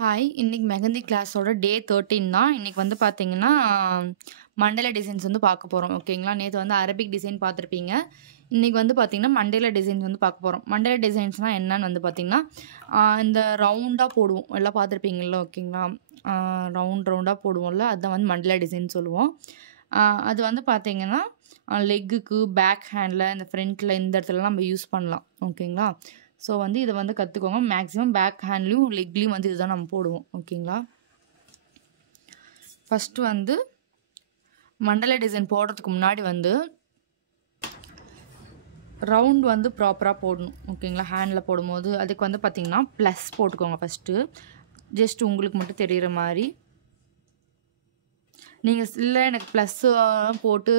Hi! இன்னைக்கு மெஹந்தி கிளாஸோட டே 13 தான். இன்னைக்கு வந்து பார்த்தீங்கன்னா, மண்டேலா டிசைன்ஸ் வந்து பார்க்க போறோம். ஓகேங்களா? நேத்து வந்து அரபிக் டிசைன் பார்த்துருப்பீங்க. இன்னைக்கு வந்து பார்த்தீங்கன்னா, மண்டேலா டிசைன்ஸ் வந்து பார்க்க போறோம். மண்டேலா டிசைன்ஸ்னா என்னன்னு வந்து பார்த்தீங்கன்னா, இந்த ரவுண்டா போடுவோம். எல்லாம் பார்த்துருப்பீங்கள்ல. ஓகேங்களா? ரவுண்டா போடுவோம்ல. அதான் வந்து மண்டேலா டிசைன் சொல்லுவோம். அது வந்து பார்த்தீங்கன்னா, லெக்குக்கு, பேக் ஹேண்ட்ல, இந்த ஃப்ரண்ட்ல இந்த இடத்துலலாம் நம்ம யூஸ் பண்ணலாம். ஓகேங்களா? ஸோ வந்து இத வந்து கத்துக்கோங்க. மேக்ஸிமம் பேக் ஹேண்ட்லயும், லெக்லயும் வந்து இதுதான் நம்ம போடுவோம். ஓகேங்களா? ஃபர்ஸ்ட் வந்து மண்டேலா டிசைன் போடுறதுக்கு முன்னாடி வந்து ரவுண்ட் வந்து ப்ராப்பரா போடணும். ஓகேங்களா? ஹேண்ட்ல போடும்போது அதுக்கு வந்து பார்த்தீங்கன்னா, ப்ளஸ் போட்டுக்கோங்க ஃபர்ஸ்ட்டு. ஜஸ்ட் உங்களுக்கு மட்டும் தெரியிற மாரி. நீங்க இல்ல எனக்கு ப்ளஸ் போட்டு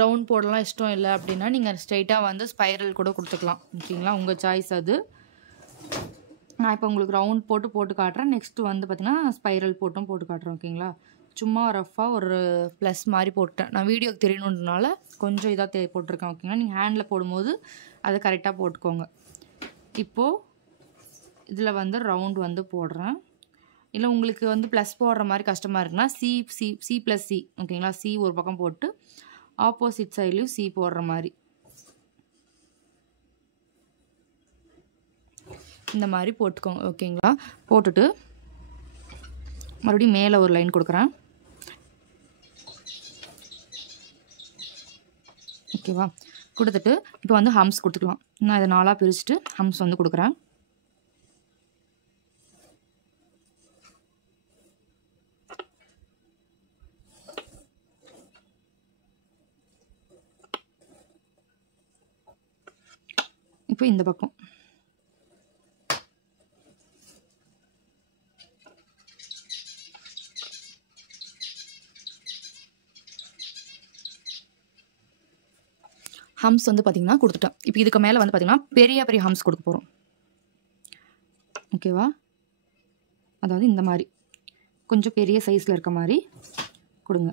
ரவுண்ட் போடலாம் இஷ்டம் இல்ல அப்படின்னா, நீங்க ஸ்ட்ரெயிட்டா வந்து ஸ்பைரல் கூட குடுத்துக்கலாம். ஓகேங்களா? உங்க சாய்ஸ் அது. நான் இப்போ உங்களுக்கு ரவுண்ட் போட்டு காட்டுறேன். நெக்ஸ்ட் வந்து பார்த்தீங்கன்னா, ஸ்பைரல் போட்டு காட்டுறேன். ஓகேங்களா? சும்மா ரஃப்பா ஒரு ப்ளஸ் மாரி போட்டேன். நான் வீடியோக்கு தெரியணுன்றனால கொஞ்சம் இதா போட்டுருக்கேன். ஓகேங்களா? நீங்க ஹேண்ட்ல போடும்போது அத கரெக்ட்டா போட்டுக்கோங்க. இப்போ இதில வந்து ரவுண்ட் வந்து போடுறேன். இல்ல உங்களுக்கு வந்து ப்ளஸ் போடுற மாரி கஷ்டமா இருக்குன்னா, சி ப்ளஸ் சி ஓகேங்களா? சி ஒரு பக்கம் போட்டு, ஆப்போசிட் சைட்லயும் சி போடுற மாரி. இந்த மாரி போட்டுக்கோங்க. ஓகேங்களா? போட்டுட்டு மறுபடியும் மேல ஒரு லைன் குடுக்குறேன். ஓகேவா? குடுத்துட்டு இப்போ வந்து ஹம்ஸ் குடுத்துக்கலாம். நான் இத 4ஆ பிரிச்சுட்டு ஹம்ஸ் வந்து குடுக்குறேன். இப்போ இந்த பக்கம். ஹம்ஸ் வந்து பார்த்தீங்கன்னா குடுத்துட்டேன். இப்போ இதுக்கு மேல வந்து பார்த்தீங்கன்னா, பெரிய ஹம்ஸ் குடுக்க போறோம். ஓகேவா? அதாவது இந்த மாரி. கொஞ்சம் பெரிய சைஸ்ல இருக்க மாரி குடுங்க.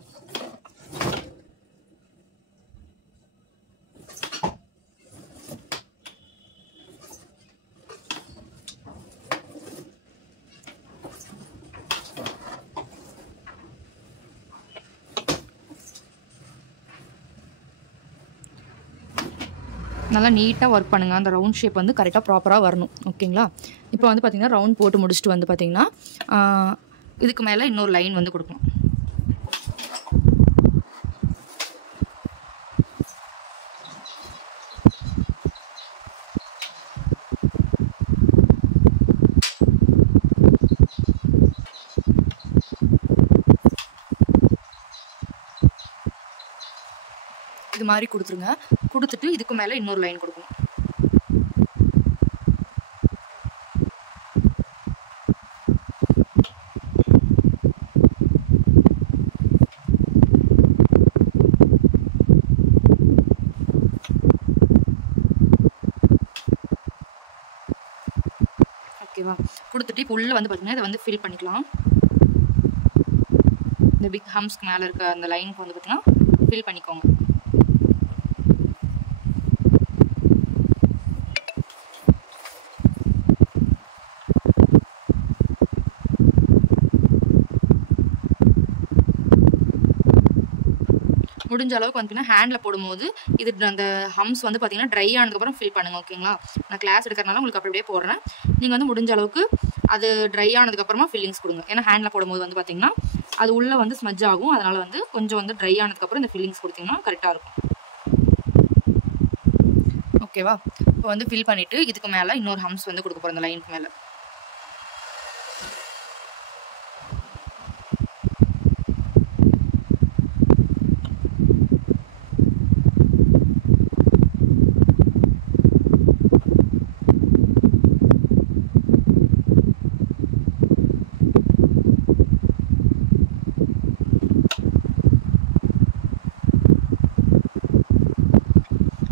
நல்லா நீட்டா ஒர்க் பண்ணுங்க. அந்த ரவுண்ட் ஷேப் வந்து கரெக்ட்டா ப்ராப்பரா வரணும். ஓகேங்களா? இப்போ வந்து பார்த்தீங்கன்னா, ரவுண்ட் போட்டு முடிச்சுட்டு வந்து பார்த்தீங்கன்னா, இதுக்கு மேல இன்னொரு லைன் வந்து குடுக்கணும். இது மாரி குடுத்துருங்க. குடுத்துட்டு இதுக்கு மேல இன்னொரு லைன் குடுக்கணும். ஓகேவா? குடுத்துட்டு இப்போ உள்ள வந்து பார்த்தீங்கன்னா, இத வந்து ஃபில் பண்ணிக்கலாம். இந்த பிக் ஹம்ஸ்க்கு மேல இருக்க அந்த லைனுக்கு வந்து பார்த்தீங்கன்னா, ஃபில் பண்ணிக்கோங்க. முடிஞ்ச அளவுக்கு வந்து ஹேண்ட்ல போடும்போது இது அந்த ஹம்ஸ் வந்து பார்த்தீங்கன்னா, ட்ரை ஆனதுக்கப்புறம் ஃபில் பண்ணுங்க. ஓகேங்களா? நான் கிளாஸ் எடுக்கிறனால உங்களுக்கு அப்படியே போடுறேன். நீங்க வந்து முடிஞ்ச அளவுக்கு அது ட்ரை ஆனதுக்கப்புறமா ஃபில்லிங்ஸ் குடுங்க. ஏன்னா ஹேண்ட்ல போடும்போது வந்து பார்த்தீங்கன்னா, அது உள்ள வந்து ஸ்மட்ஜ் ஆகும். அதனால வந்து கொஞ்சம் வந்து ட்ரை ஆனதுக்கப்புறம் இந்த ஃபில்லிங்ஸ் குடுத்தீங்கன்னா கரெக்ட்டா இருக்கும். ஓகேவா? இப்போ வந்து ஃபில் பண்ணிட்டு இதுக்கு மேல இன்னொரு ஹம்ஸ் வந்து குடுக்க போறோம். இந்த லைனுக்கு மேல.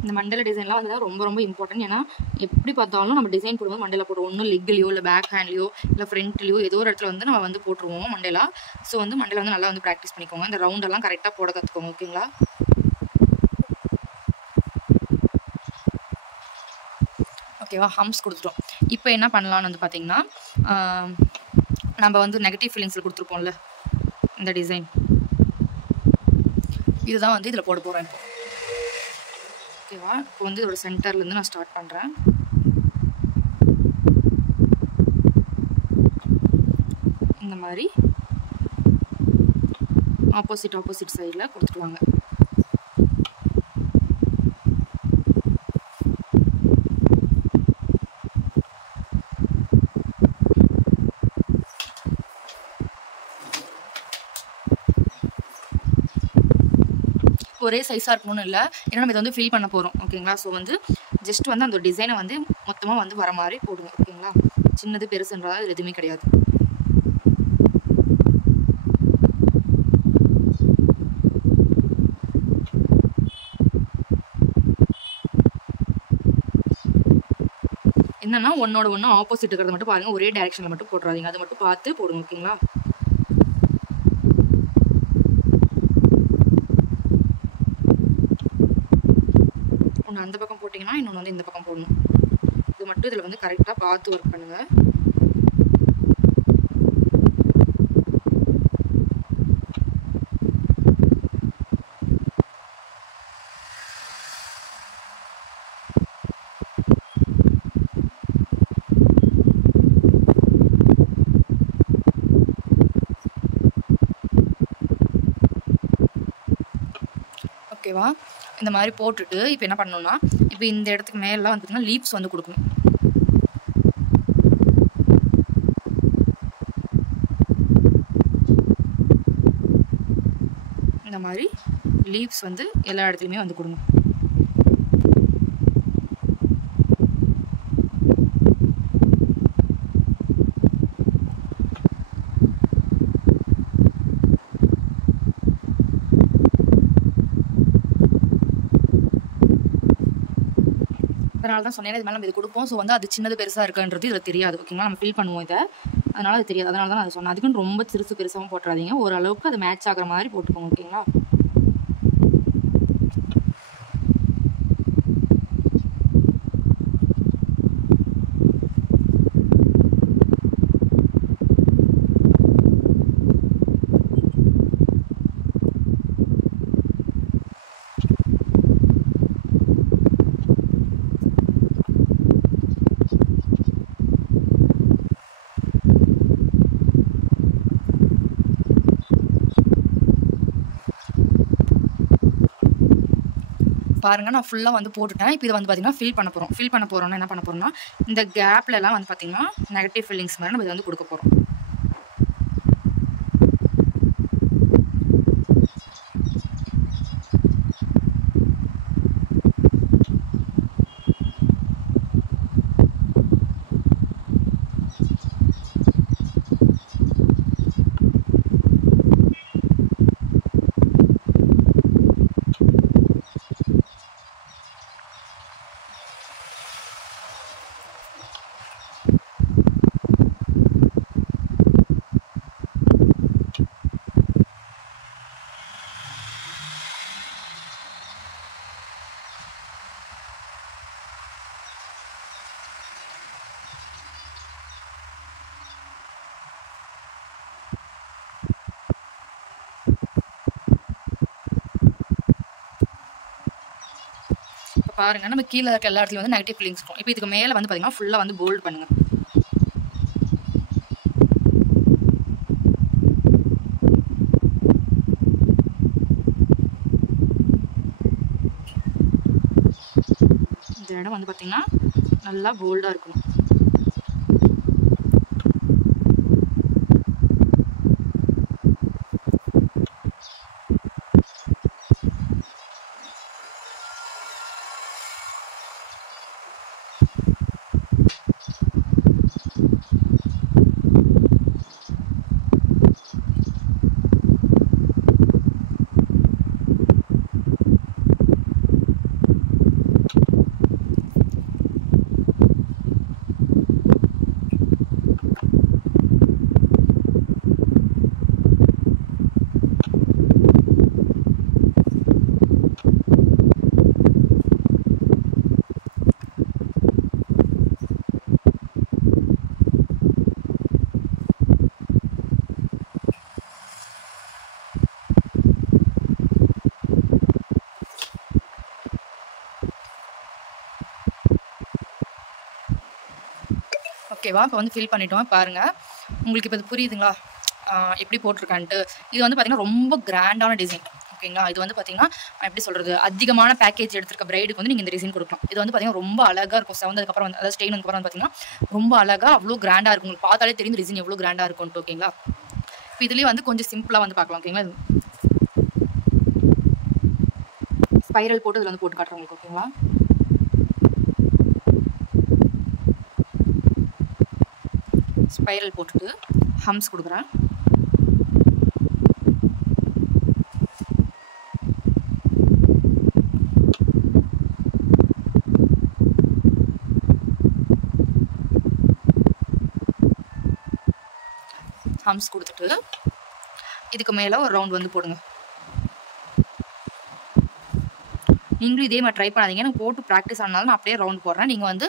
இந்த மண்டேலா டிசைன்லாம் வந்து ரொம்ப இம்பார்ட்டன்ட். ஏன்னா எப்படி பார்த்தாலும் நம்ம டிசைன் போடும்போது மண்டேலா போடுவோம். ஒன்றும் லெக்லையோ இல்லை பேக் ஹேண்ட்லையோ இல்லை ஃப்ரண்ட்லையோ ஏதோ ஒரு இடத்துல வந்து நம்ம வந்து போட்டுருவோம் மண்டேலா. ஸோ வந்து மண்டேலா வந்து நல்லா வந்து ப்ராக்டிஸ் பண்ணிக்கோங்க. இந்த ரவுண்டெல்லாம் கரெக்டாக போட கற்றுக்கோங்க. ஓகேங்களா? ஓகேவா? ஹம்ஸ் கொடுத்துட்டோம். இப்போ என்ன பண்ணலான்னு வந்து பார்த்தீங்கன்னா, நம்ம வந்து நெகட்டிவ் ஃபீலிங்ஸில் கொடுத்துருப்போம்ல இந்த டிசைன், இதுதான் வந்து இதில் போட போகிறேன் இப்போ. ஓகேவா? இப்போ வந்து இதோட சென்டர்லேருந்து நான் ஸ்டார்ட் பண்ணுறேன். இந்த மாதிரி ஆப்போசிட் சைடில் கொடுத்துருவாங்க. ஒரே சைஸாக இருக்கணும்னு இல்லை, ஏன்னா நம்ம இதை வந்து ஃபில் பண்ண போகிறோம். ஓகேங்களா? ஸோ வந்து ஜஸ்ட் வந்து அந்த டிசைனை வந்து மொத்தமாக வந்து வர மாதிரி போடுங்க. ஓகேங்களா? சின்னது பெருசுன்றதா இது எதுவுமே கிடையாது. என்னன்னா ஒன்னோட ஒன்று ஆப்போசிட் இருக்கிறத மட்டும் பாருங்கள், ஒரே டைரெக்ஷனில் மட்டும் போட்டுறாதீங்க, அது மட்டும் பார்த்து போடுங்க. ஓகேங்களா? ஒன்று அந்த பக்கம் போட்டிங்கன்னா இன்னொன்று வந்து இந்த பக்கம் போடணும். இது மட்டும் இதில் வந்து கரெக்டாக பார்த்து ஒர்க் பண்ணுங்கள். ஓகேவா? இந்த மாதிரி போட்டுட்டு இப்போ என்ன பண்ணணும்னா, இப்போ இந்த இடத்துக்கு மேலாம் வந்துட்டுனா லீப்ஸ் வந்து கொடுக்கணும். இந்த மாதிரி லீவ்ஸ் வந்து எல்லா இடத்துலையுமே வந்து கொடுங்க. அதனால தான் சொன்னேன், இது மேலே நம்ம இது கொடுப்போம். ஸோ வந்து அது சின்னது பெருசாக இருக்குன்றது இதில் தெரியாது. ஓகேங்களா? நம்ம ஃபீல் பண்ணுவோம் இதை, அதனால் அது தெரியாது. அதனால தான் நான் சொன்னேன். அதுக்குன்னு ரொம்ப சிறுசு பெருசாகவும் போட்டுறாதீங்க, ஓரளவுக்கு அது மேட்ச் ஆகிற மாதிரி போட்டுக்கோங்க. ஓகேங்களா? பாருங்கள், நான் ஃபுல்லாக வந்து போட்டுட்டேன். இப்போ இதை வந்து பார்த்திங்கன்னா ஃபில் பண்ண போகிறோம்னா என்ன பண்ண போகிறோம்னா, இந்த கேப்லலாம் வந்து பார்த்திங்கன்னா நெகட்டிவ் ஃபீலிங்ஸ் மாதிரி நம்ம இதை வந்து கொடுக்க போகிறோம். பாருங்கள், நம்ம கீழே இருக்க எல்லா இடத்துலையும் வந்து நெகட்டிவ் ஃபீலிங்ஸ் இருக்கும். இப்போ இதுக்கு மேலே வந்து பார்த்திங்கன்னா ஃபுல்லாக வந்து போல்ட் பண்ணுங்கள். இந்த இடம் வந்து பார்த்திங்கன்னா நல்லா போல்டாக இருக்கணும். ஓகேவா? இப்போ வந்து ஃபில் பண்ணிட்டோம் பாருங்கள். உங்களுக்கு இப்போ இது புரியுதுங்களா எப்படி போட்டிருக்கான்ட்டு? இது வந்து பார்த்திங்கன்னா ரொம்ப கிராண்டான டிசைன் ஓகேங்களா? இது வந்து பார்த்திங்கன்னா எப்படி சொல்கிறது, அதிகமான பேக்கேஜ் எடுத்துருக்க பிரைடுக்கு வந்து நீங்கள் இந்த டிசைன் கொடுக்கலாம். இது வந்து பார்த்திங்கன்னா ரொம்ப அழகாக இருக்கும். செவந்ததுக்கப்புறம் வந்து அதாவது ஸ்டெயின் வந்ததுக்கப்புறம் வந்து பார்த்திங்கன்னா ரொம்ப அழகாக அவ்வளோ கிராண்டாக இருக்கும். உங்களுக்கு பார்த்தாலே தெரியும் டிசைன் எவ்வளோ கிராண்டாக இருக்கும்ட்டு ஓகேங்களா? இப்போ இதுலேயே வந்து கொஞ்சம் சிம்பிளாக வந்து பார்க்கலாம் ஓகேங்களா? ஸ்பைரல் போட்டு இதில் வந்து போட்டு காட்டுறேன் உங்களுக்கு ஓகேங்களா? ஸ்பைரல் போட்டுட்டு ஹம்ஸ் கொடுக்குறேன். ஹம்ஸ் கொடுத்துட்டு இதுக்கு மேலே ஒரு ரவுண்ட் வந்து போடுங்க. நீங்களும் இதே மாதிரி ட்ரை பண்ணாதீங்க. எனக்கு போட்டு ப்ராக்டிஸ் ஆனாலும் நான் அப்படியே ரவுண்ட் போடுறேன். நீங்கள் வந்து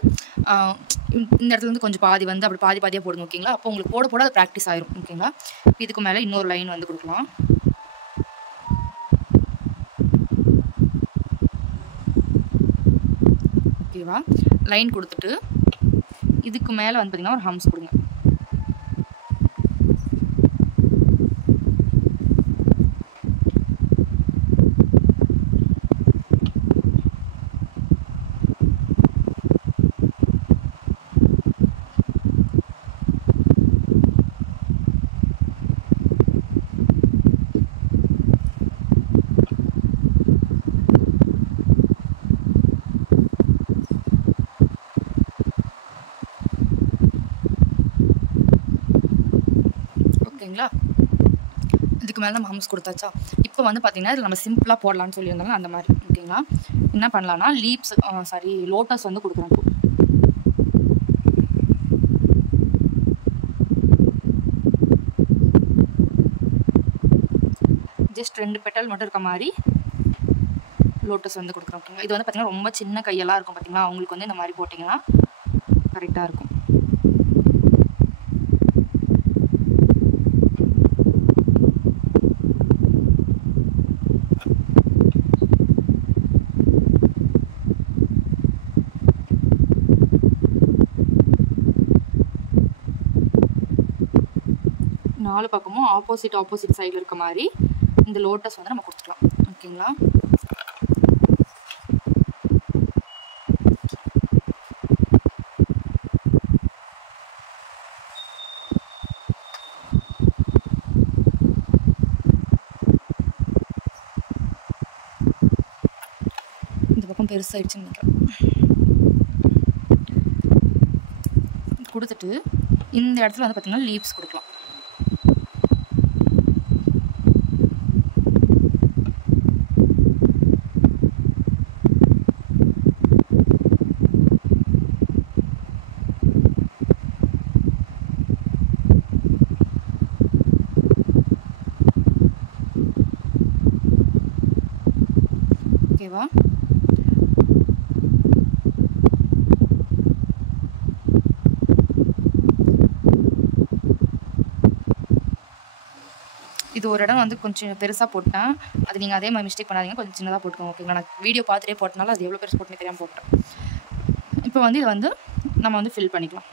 இந்த இடத்துல வந்து கொஞ்சம் பாதி வந்து அப்படி பாதி பாதியாக போடுங்க ஓகேங்களா? அப்போ உங்களுக்கு போட போட அது ப்ராக்டிஸ் ஆயிரும் ஓகேங்களா? இதுக்கு மேலே இன்னொரு லைன் வந்து கொடுக்கலாம். ஓகேவா? லைன் கொடுத்துட்டு இதுக்கு மேலே வந்து பார்த்திங்கன்னா ஒரு ஹம்ஸ் கொடுங்க. ஓகேங்களா? இதுக்கு மேலே நம்ம ஹம்ஸ் கொடுத்தாச்சா? இப்போ வந்து பார்த்திங்கன்னா இதில் நம்ம சிம்பிளாக போடலான்னு சொல்லியிருந்தாங்க அந்த மாதிரி ஓகேங்களா? என்ன பண்ணலான்னா லீப்ஸ் லோட்டஸ் வந்து கொடுக்குறோம். ஜஸ்ட் 2 பெட்டல் மட்டும் இருக்க மாதிரி லோட்டஸ் வந்து கொடுக்குறோம் ஓகேங்களா? இது வந்து பார்த்திங்கன்னா ரொம்ப சின்ன கையெல்லாம் இருக்கும் பார்த்திங்களா? அவங்களுக்கு வந்து இந்த மாதிரி போட்டிங்கன்னா கரெக்டாக இருக்கும். நாலு பக்கமும் ஆப்போசிட் சைடில் இருக்க மாதிரி இந்த லோட்டஸ் வந்து நம்ம கொடுத்துக்கலாம் ஓகேங்களா? இந்த பக்கம் பெருசாகிடுச்சுன்னு நினைக்கிறேன். கொடுத்துட்டு இந்த இடத்துல வந்து பார்த்திங்கன்னா லீவ்ஸ் கொடுக்கலாம். ஓகேவா? இது ஒரு இடம் வந்து கொஞ்சம் பெருசாக போட்டேன். அது நீங்கள் அதே மாதிரி மிஸ்டேக் பண்ணாதீங்க. கொஞ்சம் சின்னதாக போட்டுக்கோங்க ஓகேங்களா? நான் வீடியோ பார்த்துட்டே போட்டனால அது எவ்வளோ பெருசு போட்டுன்னு தெரியாமல் போட்டேன். இப்போ வந்து இதை வந்து நம்ம வந்து ஃபில் பண்ணிக்கலாம்.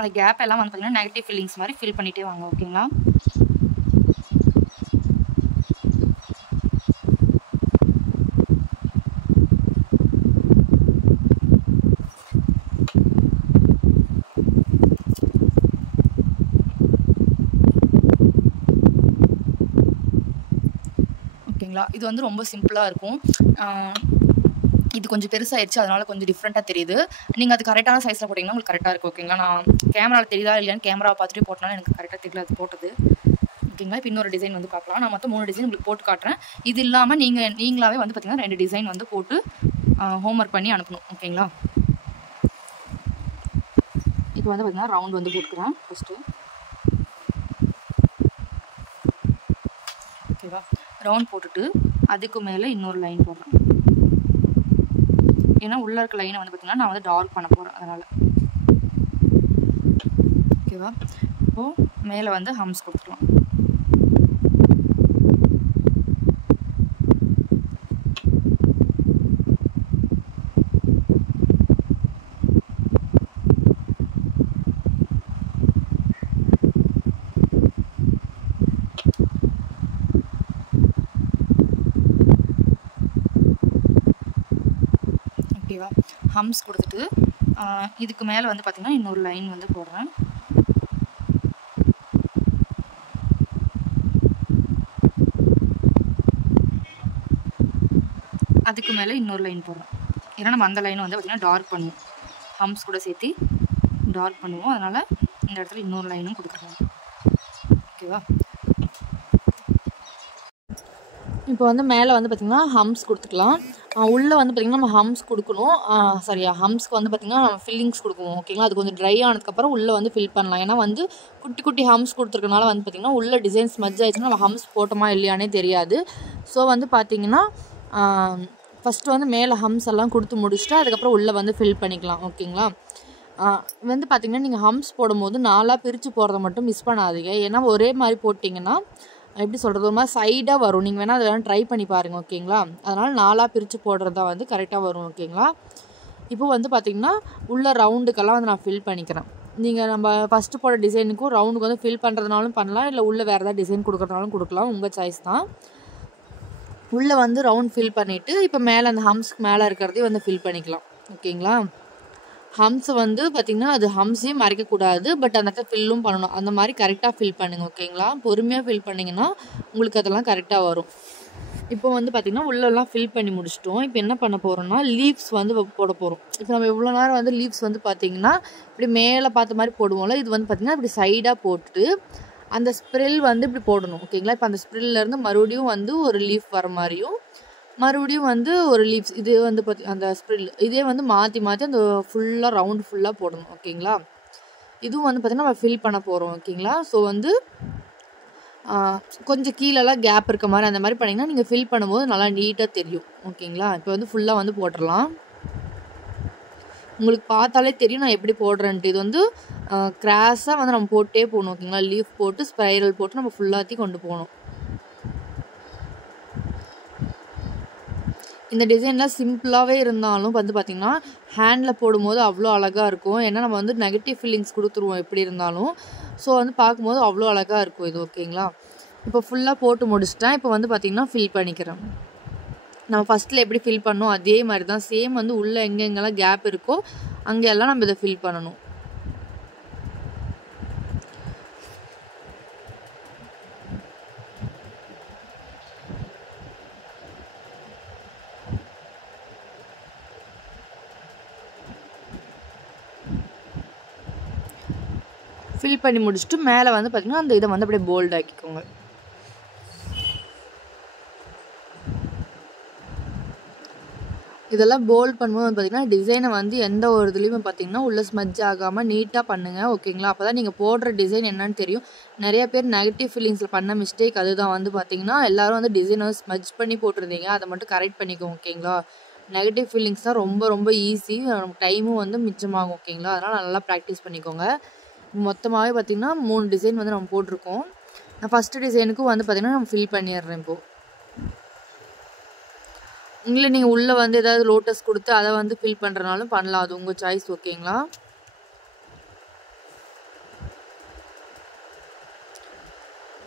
அந்த கேப் எல்லாம் வந்து பார்த்திங்கன்னா நெகட்டிவ் ஃபீலிங்ஸ் மாதிரி ஃபில் பண்ணிகிட்டே வாங்க ஓகேங்களா? ஓகேங்களா? இது வந்து ரொம்ப சிம்பிளாக இருக்கும். இது கொஞ்சம் பெருசாகிடுச்சு, அதனால் கொஞ்சம் டிஃப்ரெண்ட்டாக தெரியுது. நீங்கள் அது கரெக்டான சைஸில் போட்டிங்கன்னா உங்களுக்கு கரெக்டாக இருக்கும் ஓகேங்களா? நான் கேமராவில் தெரியுதா இல்லையான்னு கேமரா பார்த்துட்டு போட்டனால எனக்கு கரெக்டாக தெரியல அது போட்டது ஓகேங்களா? இப்போ இன்னொரு டிசைன் வந்து பார்க்கலாம். நான் மொத்தம் 3 டிசைன் உங்களுக்கு போட்டு காட்டுறேன். இது இல்லாமல் நீங்களாவே வந்து பார்த்திங்கன்னா 2 டிசைன் வந்து போட்டு ஹோம்ஒர்க் பண்ணி அனுப்பணும். ஓகேங்களா? இப்போ வந்து பார்த்திங்கன்னா ரவுண்ட் வந்து போட்டுக்கிறேன் ஃபஸ்ட்டு. ஓகேவா? ரவுண்ட் போட்டுட்டு அதுக்கு மேலே இன்னொரு லைன் போடுறேன். ஏன்னா உள்ளே இருக்க லைனை வந்து பார்த்திங்கன்னா நான் வந்து டார்க் பண்ண போகிறேன், அதனால். ஓகேவா? இப்போது மேலே வந்து ஹம்ஸ் கொடுத்துக்கலாம். ஓகேவா? ஹம்ஸ் கொடுத்துட்டு இதுக்கு மேலே வந்து பார்த்திங்கன்னா இன்னொரு லைன் வந்து போடுறேன். அதுக்கு மேலே இன்னொரு லைன் போடுறேன். ஏன்னா நம்ம அந்த லைனை வந்து பார்த்திங்கன்னா டார்க் பண்ணுவோம், ஹம்ஸ் கூட சேர்த்து டார்க் பண்ணுவோம். அதனால் இந்த இடத்துல இன்னொரு லைனும் கொடுக்குறோம். ஓகேவா? இப்போ வந்து மேலே வந்து பார்த்திங்கன்னா ஹம்ஸ் கொடுத்துக்கலாம். உள்ளே வந்து பார்த்திங்கன்னா நம்ம ஹம்ஸ் கொடுக்கணும். ஹம்ஸ்க்கு வந்து பார்த்திங்கன்னா நம்ம ஃபில்லிங்ஸ் கொடுக்குவோம். ஓகேங்களா? அது கொஞ்சம் ட்ரை ஆனதுக்கப்புறம் உள்ளே வந்து ஃபில் பண்ணலாம். ஏன்னா வந்து குட்டி குட்டி ஹம்ஸ் கொடுத்துருக்கனால வந்து பார்த்திங்கன்னா உள்ளே டிசைன்ஸ் மஜ் ஆயிடுச்சுன்னா நம்ம ஹம்ஸ் போட்டோமா இல்லையானே தெரியாது. ஸோ வந்து பார்த்திங்கன்னா ஃபஸ்ட்டு வந்து மேலே ஹம்ஸ் எல்லாம் கொடுத்து முடிச்சுட்டு அதுக்கப்புறம் உள்ளே வந்து ஃபில் பண்ணிக்கலாம். ஓகேங்களா? வந்து பார்த்திங்கன்னா நீங்கள் ஹம்ஸ் போடும்போது 4ஆக பிரித்து போடுறத மட்டும் மிஸ் பண்ணாதீங்க. ஏன்னா ஒரே மாதிரி போட்டிங்கன்னா எப்படி சொல்கிறது, ஒரு மாதிரி சைடாக வரும். நீங்கள் வேணால் அதெல்லாம் ட்ரை பண்ணி பாருங்கள். ஓகேங்களா? அதனால் 4ஆக பிரித்து போடுறது தான் வந்து கரெக்டாக வரும். ஓகேங்களா? இப்போ வந்து பார்த்திங்கன்னா உள்ள ரவுண்டுக்கெல்லாம் வந்து நான் ஃபில் பண்ணிக்கிறேன். நீங்கள் நம்ம ஃபஸ்ட்டு போட டிசைனுக்கும் ரவுண்டுக்கு வந்து ஃபில் பண்ணுறதுனாலும் பண்ணலாம், இல்லை உள்ளே வேறு ஏதாவது டிசைன் கொடுக்குறதுனாலும் கொடுக்கலாம், உங்கள் சாய்ஸ் தான். உள்ளே வந்து ரவுண்ட் ஃபில் பண்ணிவிட்டு இப்போ மேலே அந்த ஹம்ஸ்க்கு மேலே இருக்கிறதையும் வந்து ஃபில் பண்ணிக்கலாம். ஓகேங்களா? ஹம்ஸ் வந்து பார்த்திங்கன்னா அது ஹம்ஸையும் மறைக்கக்கூடாது, பட் அந்த இடத்துல ஃபில்லும் பண்ணணும். அந்த மாதிரி கரெக்டாக ஃபில் பண்ணுங்கள். ஓகேங்களா? பொறுமையாக ஃபில் பண்ணிங்கன்னா உங்களுக்கு அதெல்லாம் கரெக்டாக வரும். இப்போ வந்து பார்த்திங்கன்னா உள்ளெல்லாம் ஃபில் பண்ணி முடிச்சிட்டோம். இப்போ என்ன பண்ண போகிறோம்னா லீவ்ஸ் வந்து போட போகிறோம். இப்போ நம்ம இவ்வளோ நேரம் வந்து லீவ்ஸ் வந்து பார்த்திங்கன்னா இப்படி மேலே பார்த்த மாதிரி போடுவோம்ல, இது வந்து பார்த்திங்கன்னா இப்படி சைடாக போட்டுட்டு அந்த ஸ்ப்ரில் வந்து இப்படி போடணும். ஓகேங்களா? இப்போ அந்த ஸ்ப்ரில்லேருந்து மறுபடியும் வந்து ஒரு லீஃப் வர மாதிரியும் மறுபடியும் வந்து ஒரு லீவ்ஸ் இது வந்து அந்த ஸ்ப்ரில் இதே வந்து மாற்றி மாற்றி அந்த ஃபுல்லாக ரவுண்ட் ஃபுல்லாக போடணும். ஓகேங்களா? இதுவும் வந்து பார்த்திங்கன்னா நம்ம ஃபில் பண்ண போகிறோம். ஓகேங்களா? ஸோ வந்து கொஞ்சம் கீழெல்லாம் கேப் இருக்க மாதிரி அந்த மாதிரி பண்ணிங்கன்னா நீங்கள் ஃபில் பண்ணும்போது நல்லா நீட்டாக தெரியும். ஓகேங்களா? இப்போ வந்து ஃபுல்லாக வந்து போட்டுடலாம். உங்களுக்கு பார்த்தாலே தெரியும் நான் எப்படி போடுறேன்ட்டு. இது வந்து கிராஸாக வந்து நம்ம போட்டே போகணும். ஓகேங்களா? லீஃப் போட்டு ஸ்பைரல் போட்டு நம்ம ஃபுல்லாத்தையும் கொண்டு போகணும். இந்த டிசைன்லாம் சிம்பிளாகவே இருந்தாலும் வந்து பார்த்திங்கன்னா ஹேண்டில் போடும்போது அவ்வளோ அழகாக இருக்கும். ஏன்னா நம்ம வந்து நெகட்டிவ் ஃபீலிங்ஸ் கொடுத்துருவோம் எப்படி இருந்தாலும். ஸோ வந்து பார்க்கும்போது அவ்வளோ அழகாக இருக்கும் இது. ஓகேங்களா? இப்போ ஃபுல்லாக போட்டு முடிச்சிட்டேன். இப்போ வந்து பார்த்திங்கன்னா ஃபில் பண்ணிக்கிறேன். நம்ம ஃபஸ்ட்டில் எப்படி ஃபில் பண்ணோம் அதே மாதிரி தான் சேம் வந்து உள்ளே எங்கெங்கெல்லாம் கேப் இருக்கோ அங்கெல்லாம் நம்ம இதை ஃபில் பண்ணணும். ஃபில் பண்ணி முடிச்சுட்டு மேலே வந்து பார்த்திங்கன்னா அந்த இதை வந்து அப்படியே போல்ட் ஆக்கிக்கோங்க. இதெல்லாம் போல்ட் பண்ணும்போது வந்து பார்த்திங்கன்னா டிசைனை வந்து எந்த ஒரு இதுலேயுமே பார்த்திங்கன்னா உள்ளே ஸ்மஜ் ஆகாமல் நீட்டாக பண்ணுங்கள். ஓகேங்களா? அப்போ தான் நீங்கள் போடுற டிசைன் என்னன்னு தெரியும். நிறைய பேர் நெகட்டிவ் ஃபீலிங்ஸில் பண்ண மிஸ்டேக் அதுதான் வந்து பார்த்திங்கன்னா எல்லோரும் வந்து டிசைனை ஸ்மஜ் பண்ணி போட்டிருந்தீங்க. அதை மட்டும் கரெக்ட் பண்ணிக்கோங்க. ஓகேங்களா? நெகட்டிவ் ஃபீலிங்ஸ் தான் ரொம்ப ரொம்ப ஈஸி, டைமும் வந்து மிச்சமாகும். ஓகேங்களா? அதனால் நல்லா ப்ராக்டிஸ் பண்ணிக்கோங்க. மொத்தமாகவே பார்த்திங்கன்னா 3 டிசைன் வந்து நம்ம போட்டிருக்கோம். நான் ஃபஸ்ட்டு டிசைனுக்கும் வந்து பார்த்திங்கன்னா நம்ம ஃபில் பண்ணிடுறேன். இப்போது இல்லை நீங்கள் உள்ளே வந்து ஏதாவது லோட்டஸ் கொடுத்து அதை வந்து ஃபில் பண்ணுறனாலும் பண்ணலாம், அது உங்கள் சாய்ஸ். ஓகேங்களா?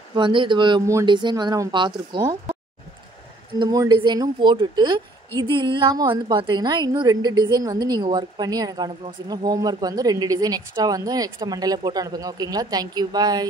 இப்போ வந்து இது 3 டிசைன் வந்து நம்ம பார்த்துருக்கோம். இந்த 3 டிசைனும் போட்டுட்டு இது இல்லாமல் வந்து பார்த்தீங்கன்னா இன்னும் 2 டிசைன் வந்து நீங்கள் ஒர்க் பண்ணி எனக்கு அனுப்பணும். சரிங்களா? ஹோம்ஒர்க் வந்து 2 டிசைன் எக்ஸ்ட்ரா மண்டேல போட்டு அனுப்புங்க. ஓகேங்களா? தேங்க்யூ, பாய்.